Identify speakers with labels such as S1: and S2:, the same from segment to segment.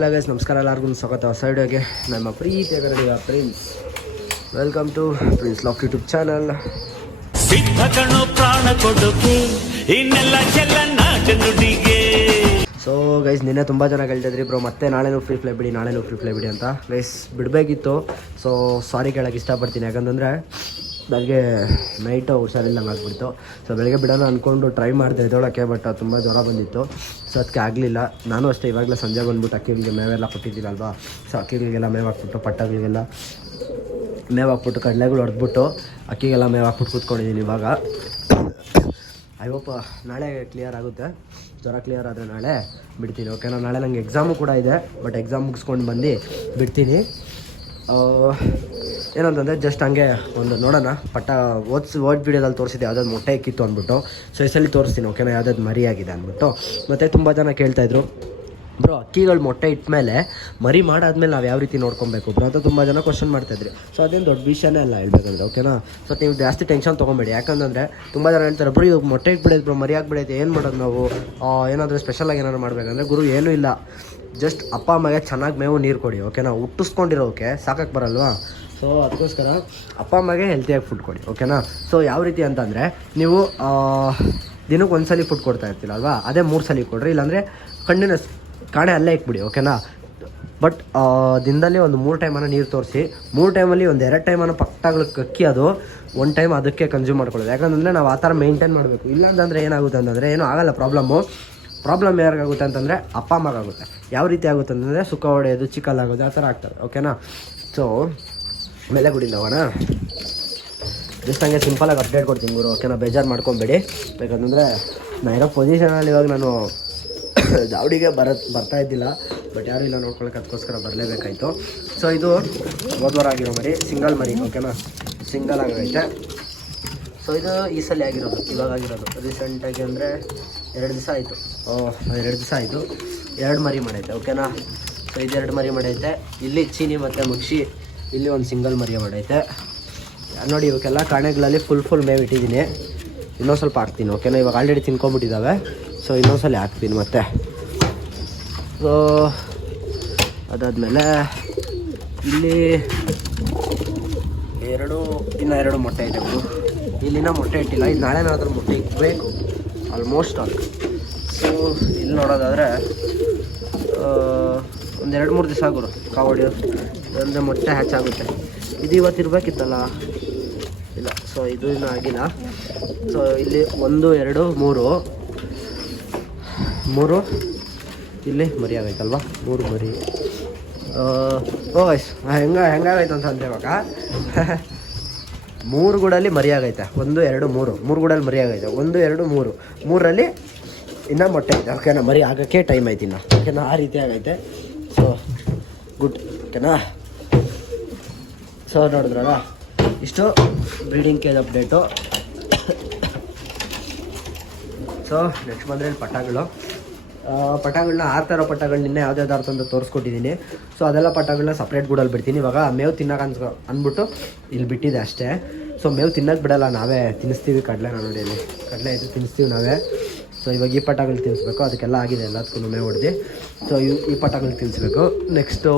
S1: Hello guys ನಮಸ್ಕಾರ. ಎಲ್ಲರಿಗೂ ಸ್ವಾಗತ. ಹೊಸ ವಿಡಿಯೋಗೆ ನಮ್ಮ ಪ್ರೀತಿಯ ಕನ್ನಡಿಗ prince welcome to prince lock YouTube channel
S2: ಸಿದ್ಧಕಣು ಪ್ರಾಣ ಕೊಡುಗೆ ಇನ್ನೆಲ್ಲ ಚೆಲ್ಲ ಚೆನ್ನುಡಿಗೆ ನುಡಿಗೆ.
S1: ಸೊ ಗೈಸ್ ನಿನ್ನೆ ತುಂಬ ಜನ ಕೇಳ್ತಿದ್ರಿ ಬ್ರೋ ಮತ್ತೆ ನಾಳೆನೂ ಫ್ರೀ ಫ್ಲೈ ಬಿಡಿ ನಾಳೆನೂ ಫ್ರೀ ಫ್ಲೈ ಬಿಡಿ ಅಂತ. ಗೈಸ್ ಬಿಡಬೇಕಿತ್ತು. ಸೊ ಸಾರಿ ಕೇಳೋಕೆ ಇಷ್ಟಪಡ್ತೀನಿ. ಯಾಕಂತಂದರೆ ನನಗೆ ನೈಟು ಹುಷಾರಿಲ್ಲಂಗೆ ಆಗ್ಬಿಡ್ತು. ಸೊ ಬೆಳಗ್ಗೆ ಬಿಡೋಣ ಅಂದ್ಕೊಂಡು ಟ್ರೈ ಮಾಡಿದೆ ಎದ್ದೋಳಕ್ಕೆ ಬಟ್ ತುಂಬ ಜ್ವರ ಬಂದಿತ್ತು. ಸೊ ಅದಕ್ಕೆ ಆಗಲಿಲ್ಲ. ನಾನು ಅಷ್ಟೇ ಇವಾಗಲೇ ಸಂಜೆ ಬಂದ್ಬಿಟ್ಟು ಅಕ್ಕಿಗಳಿಗೆ ಮೇವೆಲ್ಲ ಕೊಟ್ಟಿದ್ದೀನಲ್ವಾ? ಸೊ ಅಕ್ಕಿಗಳಿಗೆಲ್ಲ ಮೇವು ಹಾಕ್ಬಿಟ್ಟು, ಪಟ್ಟಗಳಿಗೆಲ್ಲ ಮೇವು ಹಾಕ್ಬಿಟ್ಟು, ಕಡಲೆಗಳು ಹೊಡೆದ್ಬಿಟ್ಟು ಅಕ್ಕಿಗೆಲ್ಲ ಮೇವು ಹಾಕ್ಬಿಟ್ಟು ಕೂತ್ಕೊಂಡಿದ್ದೀನಿ ಇವಾಗ. ಐ ಹೋಪ್ ನಾಳೆ ಕ್ಲಿಯರ್ ಆಗುತ್ತೆ. ಜ್ವರ ಕ್ಲಿಯರ್ ಆದರೆ ನಾಳೆ ಬಿಡ್ತೀನಿ ಓಕೆನಾ ನಾಳೆ ನನಗೆ ಎಕ್ಸಾಮು ಕೂಡ ಇದೆ ಬಟ್ ಎಕ್ಸಾಮ್ ಮುಗಿಸ್ಕೊಂಡು ಬಂದು ಬಿಡ್ತೀನಿ. ಏನಂತಂದರೆ ಜಸ್ಟ್ ಹಂಗೆ ಒಂದು ನೋಡೋಣ. ಪಟ್ಟ ಓದ್ಸ್, ಓದ್ ವೀಡಿಯೋದಲ್ಲಿ ತೋರಿಸಿದೆ ಯಾವುದಾದ್ರು ಮೊಟ್ಟೆ ಇಕ್ಕಿತ್ತು ಅಂದ್ಬಿಟ್ಟು. ಸೊ ಈ ಸಲ ತೋರಿಸ್ತೀನಿ ಓಕೆನಾ ಯಾವುದಾದ್ರು ಮರಿಯಾಗಿದೆ ಅಂದ್ಬಿಟ್ಟು. ಮತ್ತು ತುಂಬ ಜನ ಕೇಳ್ತಾಯಿದ್ರು ಬ್ರೋ, ಅಕ್ಕಿಗಳು ಮೊಟ್ಟೆ ಇಟ್ಟಮೇಲೆ ಮರಿ ಮಾಡಾದ್ಮೇಲೆ ನಾವು ಯಾವ ರೀತಿ ನೋಡ್ಕೊಬೇಕು? ಬ್ರೋ ಅಂತ ತುಂಬ ಜನ ಕ್ವಶನ್ ಮಾಡ್ತಾಯಿದ್ರಿ ಸೊ ಅದೇನು ದೊಡ್ಡ ವಿಷಯನೇ ಅಲ್ಲ ಹೇಳ್ಬೇಕಂದ್ರೆ ಓಕೆನಾ ಸೊ ನೀವು ಜಾಸ್ತಿ ಟೆನ್ಷನ್ ತೊಗೊಬೇಡಿ. ಯಾಕಂತಂದರೆ ತುಂಬ ಜನ ಹೇಳ್ತಾರೆ, ಬ್ರೋ, ಇವಾಗ ಮೊಟ್ಟೆ ಇಟ್ಬಿಡೈತೆ ಬ್ರೋ, ಮರಿ ಆಗ್ಬಿಡೈತೆ ಏನು ಮಾಡೋದು ನಾವು? ಏನಾದರೂ ಸ್ಪೆಷಲಾಗಿ ಏನಾದ್ರು ಮಾಡಬೇಕಂದ್ರೆ ಗುರು, ಏನೂ ಇಲ್ಲ. ಜಸ್ಟ್ ಅಪ್ಪ ಅಮ್ಮಗೆ ಚೆನ್ನಾಗಿ ಮೇವು ನೀರು ಕೊಡಿ ಓಕೆನಾ ಹುಟ್ಟಿಸ್ಕೊಂಡಿರೋಕೆ ಸಾಕಕ್ಕೆ ಬರಲ್ವಾ? ಸೊ ಅದಕ್ಕೋಸ್ಕರ ಅಪ್ಪ ಅಮ್ಮಗೆ ಹೆಲ್ತಿಯಾಗಿ ಫುಡ್ ಕೊಡಿ ಓಕೆನಾ ಸೊ ಯಾವ ರೀತಿ ಅಂತಂದರೆ, ನೀವು ದಿನಕ್ಕೆ ಒಂದು ಸಲ ಫುಡ್ ಕೊಡ್ತಾ ಇರ್ತೀರ ಅಲ್ವಾ? ಅದೇ ಮೂರು ಸಲ ಕೊಡ್ರಿ, ಇಲ್ಲಾಂದರೆ ಕಣ್ಣಿನ ಕಾಣೆ ಅಲ್ಲೇ ಇಕ್ಬಿಡಿ ಓಕೆನಾ ಬಟ್ ದಿನದಲ್ಲಿ ಒಂದು ಮೂರು ಟೈಮನ್ನು ನೀರು ತೋರಿಸಿ, ಮೂರು ಟೈಮಲ್ಲಿ ಒಂದು ಎರಡು ಟೈಮನ್ನು ಪಕ್ಟಾಗ್ಲು ಕಕ್ಕಿ ಅದು ಒನ್ ಟೈಮ್ ಅದಕ್ಕೆ ಕನ್ಸ್ಯೂಮ್ ಮಾಡ್ಕೊಳ್ಳೋದು. ಯಾಕಂತಂದರೆ ನಾವು ಆ ಥರ ಮೇಂಟೈನ್ ಮಾಡಬೇಕು. ಇಲ್ಲಾಂತಂದರೆ ಏನಾಗುತ್ತೆ ಅಂತಂದರೆ, ಏನೂ ಆಗಲ್ಲ ಪ್ರಾಬ್ಲಮ್ಮು ಪ್ರಾಬ್ಲಮ್ ಯಾರಿಗಾಗುತ್ತೆ ಅಂತಂದರೆ ಅಪ್ಪ ಅಮ್ಮಗಾಗುತ್ತೆ. ಯಾವ ರೀತಿ ಆಗುತ್ತೆ ಅಂತಂದರೆ ಸುಖ ಹೊಡೆಯೋದು ಚಿಕ್ಕಲ್ಲಾಗೋದು ಆ ಥರ ಆಗ್ತದೆ ಓಕೆನಾ ಸೊ ಮೇಲೆ ಗುಡಿಂದ ಹೋಗೋಣ ಜಸ್ಟ್ ಹಂಗೆ ಸಿಂಪಲಾಗಿ ಅಪ್ಡೇಟ್ ಕೊಡ್ತೀನಿ ಗುರು ಓಕೆನಾ ಬೇಜಾರು ಮಾಡ್ಕೊಬೇಡಿ. ಬೇಕಂತಂದರೆ ನಾನು ಇರೋ ಪೊಸಿಷನಲ್ಲಿ ಇವಾಗ ನಾನು ದಾವಡಿಗೆ ಬರ, ಬರ್ತಾ ಇದ್ದಿಲ್ಲ ಬಟ್ ಯಾರು ಇಲ್ಲ ನೋಡ್ಕೊಳಕ್ಕೆ ಅದಕ್ಕೋಸ್ಕರ ಬರಲೇಬೇಕಾಯಿತು. ಸೊ ಇದು ಹೋದ್ವಾರ ಆಗಿರೋ ಮರಿ ಸಿಂಗಲ್ ಮರಿ ಓಕೆನಾ ಸಿಂಗಲ್ ಆಗೈತೆ ಸೊ ಇದು ಈ ಸಲ ಆಗಿರೋದು, ಇವಾಗ ಆಗಿರೋದು. ರೀಸೆಂಟಾಗಿ ಅಂದರೆ ಎರಡು ದಿವಸ ಆಯಿತು. ಎರಡು ದಿವಸ ಆಯಿತು. ಎರಡು ಮರಿ ಮಾಡೈತೆ ಓಕೆನಾ ಸೊ ಇದು ಎರಡು ಮರಿ ಮಾಡೈತೆ ಇಲ್ಲಿ ಚೀನಿ ಮತ್ತು ಮುಕ್ಷಿ, ಇಲ್ಲಿ ಒಂದು ಸಿಂಗಲ್ ಮರಿ ಮಾಡೈತೆ ನೋಡಿ ಇವಕ್ಕೆಲ್ಲ ಕಾಣೆಗಳಲ್ಲಿ ಫುಲ್ ಫುಲ್ ಮೇವು ಇಟ್ಟಿದ್ದೀನಿ. ಇನ್ನೊಂದು ಸ್ವಲ್ಪ ಹಾಕ್ತೀನಿ ಓಕೆನಾ ಇವಾಗ ಆಲ್ರೆಡಿ ತಿನ್ಕೊಂಬಿಟ್ಟಿದ್ದಾವೆ ಸೊ ಇನ್ನೊಂದು ಸಲ ಹಾಕ್ತೀನಿ ಮತ್ತೆ. ಸೊ ಅದಾದಮೇಲೆ ಇಲ್ಲಿ ಎರಡು, ಇನ್ನೂ ಎರಡು ಮೊಟ್ಟೆ ಇದೆ ಇಲ್ಲಿನ ಮೊಟ್ಟೆ ಇಟ್ಟಿಲ್ಲ. ಇದು ನಾಳೆನಾದರೂ ಮೊಟ್ಟೆ ಇಕ್ಬೇಕು ಆಲ್ಮೋಸ್ಟ್ ಆಲ್ ಸೊ ಇಲ್ಲಿ ನೋಡೋದಾದರೆ ಒಂದು ಎರಡು ಮೂರು ದಿವಸ ಆಗೋರು ಕಾವಡಿ. ಅಂದರೆ ಮೊಟ್ಟೆ ಹ್ಯಾಚಾಗುತ್ತೆ ಇದು ಇವತ್ತು ಇರಬೇಕಿತ್ತಲ್ಲ? ಇಲ್ಲ. ಸೊ ಇದು ಇನ್ನೂ ಆಗಿಲ್ಲ. ಸೊ ಇಲ್ಲಿ ಒಂದು, ಎರಡು, ಮೂರು. ಮೂರು. ಇಲ್ಲಿ ಮರಿ ಆಗೈತಲ್ವ? ಮೂರು ಮರಿ. ಓ ವಯಸ್ಸು ಹೆಂಗ ಹೆಂಗಾಗೈತೆ ಅಂತ ಇವಾಗ? ಮೂರು ಗೂಡಲ್ಲಿ ಮರಿಯಾಗೈತೆ. ಒಂದು, ಎರಡು, ಮೂರು. ಮೂರು ಗೂಡಲ್ಲಿ ಮರಿಯಾಗೈತೆ. ಒಂದು, ಎರಡು, ಮೂರು. ಮೂರರಲ್ಲಿ ಇನ್ನೂ ಮೊಟ್ಟೆ ಐತೆ. ಓಕೆನಾ? ಮರಿ ಆಗೋಕ್ಕೆ ಟೈಮ್ ಐತಿ ಇನ್ನು. ಓಕೆನಾ? ಆ ರೀತಿ ಆಗೈತೆ. ಸೊ ಗುಡ್ ಓಕೆನಾ? ಸೊ ನೋಡಿದ್ರಲ್ಲ? ಇಷ್ಟು breeding cage update so next ಬಂದರೆ ಪಟ್ಟಾಗಳು ಪಟಾಗಳನ್ನ ಆರು ಥರ ಪಟಗಳು ನಿನ್ನೆ ಯಾವುದೇ ಯಾವ್ದು ಅಂತ ತೋರಿಸ್ಕೊಟ್ಟಿದ್ದೀನಿ. ಸೊ ಅದೆಲ್ಲ ಪಟಗಳನ್ನ ಸಪ್ರೇಟ್ ಗೂಡಲ್ಲಿ ಬಿಡ್ತೀನಿ. ಇವಾಗ ಮೇವು ತಿನ್ನೋಕೆ ಅನ್ಸ್ ಅಂದ್ಬಿಟ್ಟು ಇಲ್ಲಿ ಬಿಟ್ಟಿದೆ ಅಷ್ಟೇ. ಸೊ ಮೇವು ತಿನ್ನಕ್ಕೆ ಬಿಡಲ್ಲ, ನಾವೇ ತಿನ್ನಿಸ್ತೀವಿ ಕಡಲೆ ನೋಡಿ ಇಲ್ಲಿ. ಕಡಲೆ ಇದು ತಿನ್ನಿಸ್ತೀವಿ ನಾವೇ. ಸೊ ಇವಾಗ ಈ ಪಟಗಳು ತಿನ್ನಿಸ್ಬೇಕು ಅದಕ್ಕೆಲ್ಲ ಆಗಿದೆ, ಎಲ್ಲದಕ್ಕೂ ಮೇವು ಹೊಡೆದು. ಸೊ ಈ ಈ ಪಟಗಳು ತಿನ್ನಿಸ್ಬೇಕು ನೆಕ್ಸ್ಟು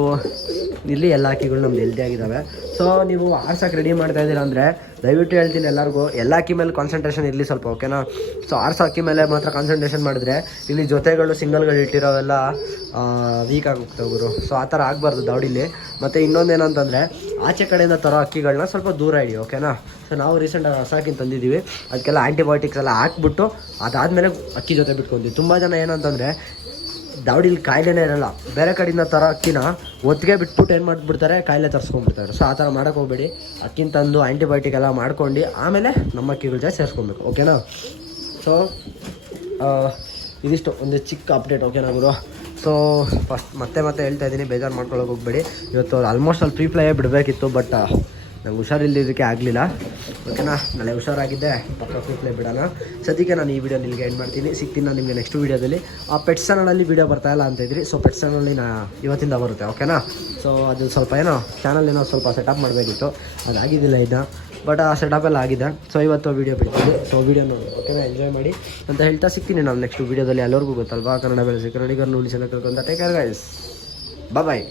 S1: ಇಲ್ಲಿ ಎಲ್ಲ ಅಕ್ಕಿಗಳು ನಮ್ದು ಹೆಲ್ದಿ ಆಗಿದ್ದಾವೆ ಸೊ ನೀವು ಆರ್ಸಕ್ಕೆ ರೆಡಿ ಮಾಡ್ತಾ ಇದ್ದೀರಾ ಅಂದರೆ ದಯವಿಟ್ಟು ಹೇಳ್ತೀನಿ ಎಲ್ಲರಿಗೂ ಎಲ್ಲ ಅಕ್ಕಿ ಮೇಲೆ ಕಾನ್ಸಂಟ್ರೇಷನ್ ಇರಲಿ ಸ್ವಲ್ಪ ಓಕೆನಾ ಸೊ ಆರ್ಸ ಅಕ್ಕಿ ಮೇಲೆ ಮಾತ್ರ ಕಾನ್ಸಂಟ್ರೇಷನ್ ಮಾಡಿದ್ರೆ, ಇಲ್ಲಿ ಜೊತೆಗಳು ಸಿಂಗಲ್ಗಳು ಇಟ್ಟಿರೋವೆಲ್ಲ ವೀಕ್ ಆಗೋಗ್ತವೆ ಗುರು. ಸೊ ಆ ಥರ ಆಗಬಾರ್ದು ದೌಡಿಲಿ. ಮತ್ತು ಇನ್ನೊಂದು ಏನಂತಂದರೆ ಆಚೆ ಕಡೆಯಿಂದ ತರೋ ಅಕ್ಕಿಗಳನ್ನ ಸ್ವಲ್ಪ ದೂರ ಇಡಿ ಓಕೆನಾ ಸೊ ನಾವು ರೀಸೆಂಟಾಗಿ ಹೊಸಾಕಿನ ತಂದಿದ್ದೀವಿ ಅದಕ್ಕೆಲ್ಲ ಆ್ಯಂಟಿಬಯೋಟಿಕ್ಸ್ ಎಲ್ಲ ಹಾಕ್ಬಿಟ್ಟು, ಅದಾದಮೇಲೆ ಅಕ್ಕಿ ಜೊತೆ ಬಿಟ್ಕೊಂತೀವಿ. ತುಂಬ ಜನ ಏನಂತಂದರೆ ದಾವಡಿಲಿ ಕಾಯಿಲೆನೇ ಇರಲ್ಲ. ಬೇರೆ ಕಡೆಯಿಂದ ತರೋ ಅಕ್ಕಿನ ಒತ್ತಿಗೆ ಬಿಟ್ಬಿಟ್ಟು ಏನು ಮಾಡಿಬಿಡ್ತಾರೆ? ಕಾಯಿಲೆ ತರಿಸ್ಕೊಂಡ್ಬಿಡ್ತಾರೆ. ಸೊ ಆ ಥರ ಮಾಡೋಕೆ ಹೋಗ್ಬೇಡಿ. ಅಕ್ಕಿನ ತಂದು ಆ್ಯಂಟಿಬಯೋಟಿಕ್ ಎಲ್ಲ ಮಾಡ್ಕೊಂಡು ಆಮೇಲೆ ನಮ್ಮ ಅಕ್ಕಿಗಳ ಜೊತೆ ಸೇರಿಸ್ಕೊಬೇಕು. ಓಕೆನಾ ಸೊ ಇದಿಷ್ಟು ಒಂದು ಚಿಕ್ಕ ಅಪ್ಡೇಟ್ ಓಕೆನಾ ಗುರು? ಸೊ ಫಸ್ಟ್ ಮತ್ತೆ ಮತ್ತೆ ಹೇಳ್ತಾ ಇದ್ದೀನಿ. ಬೇಜಾರು ಮಾಡ್ಕೊಳ್ಳೋಕೆ ಹೋಗ್ಬೇಡಿ. ಇವತ್ತು ಆಲ್ಮೋಸ್ಟ್ ಅಲ್ಲಿ ಫ್ರೀ ಫ್ಲೈಯೇ ಬಿಡಬೇಕಿತ್ತು ಬಟ್ ನಂಗೆ ಹುಷಾರಿಲ್ಲದಕ್ಕೆ ಆಗಲಿಲ್ಲ. ಓಕೆನಾ? ನಾಳೆ ಹುಷಾರಾಗಿದ್ದೆ. ಪಕ್ಕ ಕೂತಲೇ ಬಿಡೋಣ. ಸದ್ಯಕ್ಕೆ ನಾನು ಈ ವಿಡಿಯೋ ನಿಮಗೆ ಎಂಡ್ ಮಾಡ್ತೀನಿ. ಸಿಗ್ತೀನಿ ನಾನು ನಿಮಗೆ ನೆಕ್ಸ್ಟ್ ವೀಡಿಯೋದಲ್ಲಿ ಆ ಪೆಟ್ಸ್ ಚಾನಲಲ್ಲಿ ವೀಡಿಯೋ ಬರ್ತಾ ಇಲ್ಲ ಅಂತ ಇದ್ರಿ. ಸೊ ಪೆಟ್ಸ್ ಚಾನಲಲ್ಲಿ ನಾ ಇವತ್ತಿಂದ ಬರುತ್ತೆ, ಓಕೆನಾ? ಸೊ ಅದು ಸ್ವಲ್ಪ ಏನೋ ಚಾನಲ್ ಏನೋ ಸ್ವಲ್ಪ ಸೆಟಪ್ ಮಾಡಬೇಕಿತ್ತು. ಅದಾಗಿದ್ದಿಲ್ಲ ಇದನ್ನ ಬಟ್ ಆ ಸೆಟಪ್ ಎಲ್ಲ ಆಗಿದೆ. ಸೊ ಇವತ್ತು ವೀಡಿಯೋ ಬಿಡ್ತೀನಿ. ಸೊ ನೋಡಿ ಓಕೆನಾ ಎಂಜಾಯ್ ಮಾಡಿ. ಅಂತ ಹೇಳ್ತಾ ಸಿಗ್ತೀನಿ ನಾನು ನೆಕ್ಸ್ಟ್ ವೀಡಿಯೋದಲ್ಲಿ ಎಲ್ಲರಿಗೂ ಗೊತ್ತಲ್ವಾ? ಕನ್ನಡ ಬೆಳೆಸಿ ಕನ್ನಡಿಗರನ್ನು ಉಳಿಸಲು ಅಂತ ಟೇಕ್ ಕೇರ್ ಗೈಸ್ ಬಾಯ್